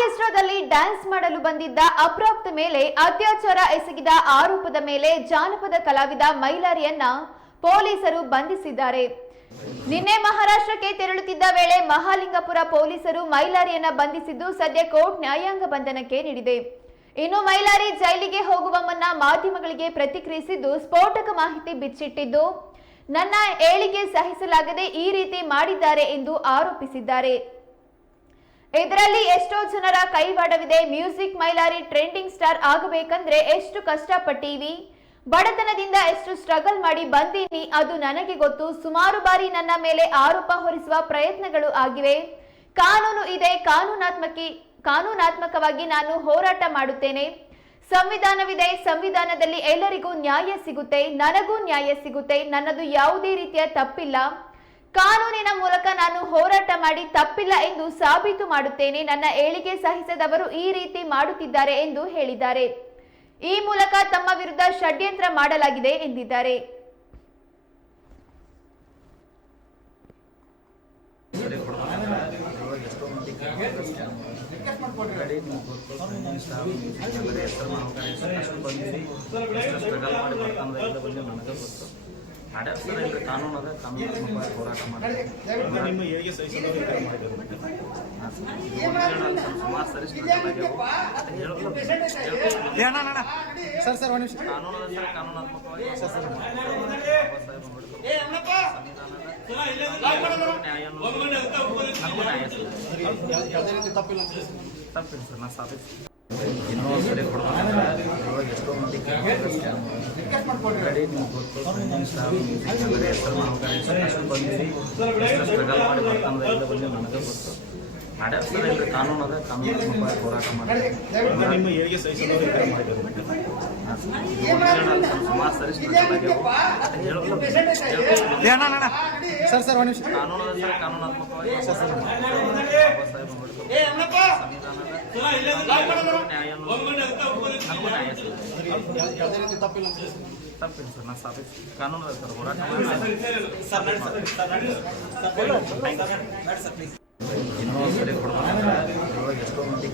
ಆರ್ಕೆಸ್ಟ್ರಾದಲ್ಲಿ dance ಮಾಡಲು ಬಂದಿದ್ದ ಅಪ್ರಾಪ್ತ ಮೇಲೆ ಅತ್ಯಾಚಾರ ಎಸಗಿದ ಆರೋಪದ ಮೇಲೆ ಜಾನಪದ ಕಲಾವಿದ ಮೈಲಾರಿಯನ್ನ ಪೊಲೀಸರು ಬಂಧಿಸಿದ್ದಾರೆ. ನಿನ್ನೆ ಮಹಾರಾಷ್ಟ್ರಕ್ಕೆ ತೆರಳುತ್ತಿದ್ದ ವೇಳೆ ಮಹಾಲಿಂಗಪುರ ಪೊಲೀಸರು ಮೈಲಾರಿಯನ್ನ ಬಂಧಿಸಿದ್ದು ಸದ್ಯ ಕೋರ್ಟ್ ನ್ಯಾಯಾಂಗ ಬಂಧನಕ್ಕೆ ನೀಡಿದೆ. ಇನ್ನು ಮೈಲಾರಿ ಜೈಲಿಗೆ ಹೋಗುವ ಮುನ್ನ ಮಾಧ್ಯಮಗಳಿಗೆ ಪ್ರತಿಕ್ರಿಯಿಸಿದ್ದು ಸ್ಫೋಟಕ ಮಾಹಿತಿ ಬಿಚ್ಚಿಟ್ಟಿದ್ದು ನನ್ನ ಏಳಿಗೆ ಸಹಿಸಲಾಗದೆ ಈ ರೀತಿ ಮಾಡಿದ್ದಾರೆ ಎಂದು ಆರೋಪಿಸಿದ್ದಾರೆ. ಇದರಲ್ಲಿ ಎಷ್ಟೋ ಜನರ ಕೈವಾಡವಿದೆ. ಮ್ಯೂಸಿಕ್ ಮೈಲಾರಿ ಟ್ರೆಂಡಿಂಗ್ ಸ್ಟಾರ್ ಆಗಬೇಕಂದ್ರೆ ಎಷ್ಟು ಕಷ್ಟಪಟ್ಟೀವಿ, ಬಡತನದಿಂದ ಎಷ್ಟು ಸ್ಟ್ರಗಲ್ ಮಾಡಿ ಬಂದೀನಿ ಅದು ನನಗೆ ಗೊತ್ತು. ಸುಮಾರು ಬಾರಿ ನನ್ನ ಮೇಲೆ ಆರೋಪ ಹೊರಿಸುವ ಪ್ರಯತ್ನಗಳು ಆಗಿವೆ. ಕಾನೂನು ಇದೆ, ಕಾನೂನಾತ್ಮಕವಾಗಿ ನಾನು ಹೋರಾಟ ಮಾಡುತ್ತೇನೆ. ಸಂವಿಧಾನವಿದೆ, ಸಂವಿಧಾನದಲ್ಲಿ ಎಲ್ಲರಿಗೂ ನ್ಯಾಯ ಸಿಗುತ್ತೆ, ನನಗೂ ನ್ಯಾಯ ಸಿಗುತ್ತೆ. ನನ್ನದು ಯಾವುದೇ ರೀತಿಯ ತಪ್ಪಿಲ್ಲ. ಕಾನೂನಿನ ಮೂಲಕ ನಾನು ಹೋರಾಟ ಮಾಡಿ ತಪ್ಪಿಲ್ಲ ಎಂದು ಸಾಬೀತು ಮಾಡುತ್ತೇನೆ. ನನ್ನ ಏಳಿಗೆ ಸಹಿಸದವರು ಈ ರೀತಿ ಮಾಡುತ್ತಿದ್ದಾರೆ ಎಂದು ಹೇಳಿದ್ದಾರೆ. ಈ ಮೂಲಕ ತಮ್ಮ ವಿರುದ್ಧ ಷಡ್ಯಂತ್ರ ಮಾಡಲಾಗಿದೆ ಎಂದಿದ್ದಾರೆ. ಕಾನೂನು ಅದ, ಕಾನೂನಾತ್ಮಕವಾಗಿ ಹೋರಾಟ ಮಾಡಿ ಸುಮಾರು ಸರಿ ಕಾನೂನಾತ್ಮಕವಾಗಿ ತಪ್ಪಿಲ್ಲ ಸರ್, ನಾ ಸಾಧಿಸಿ ಇನ್ನೂ ಸರಿ ಕೊಡ್ಬೇಕಂದ್ರೆ ಎಷ್ಟೋ ಮಂದಿ ಸ್ಟ್ರಗಲ್ ಮಾಡಿ ಬರ್ತಾನೆ ಬಂದು ನನಗೆ ಗೊತ್ತು. ಮಾಡ್ಯಾರ ಸರ್, ಇಲ್ಲಿ ಕಾನೂನು ಅದ, ಕಾನೂನಾತ್ಮಕವಾಗಿ ಹೋರಾಟ ಮಾಡಿ ಸುಮಾರು ಸರಿ ಕಾನೂನು ಅದ ಸರ್, ಕಾನೂನಾತ್ಮಕವಾಗಿ ತಪ್ಪಿಲ್ಲ ಸರ್, ನಾ ಸಾಧಿಸಿ ಕಾನೂನು ಅದ ಸರ್, ಹೋರಾಟ ಇನ್ನೂ ಸರಿ ಕೊಡ್ಬೇಕಂದ್ರೆ ಎಷ್ಟೋ ಮಂದಿ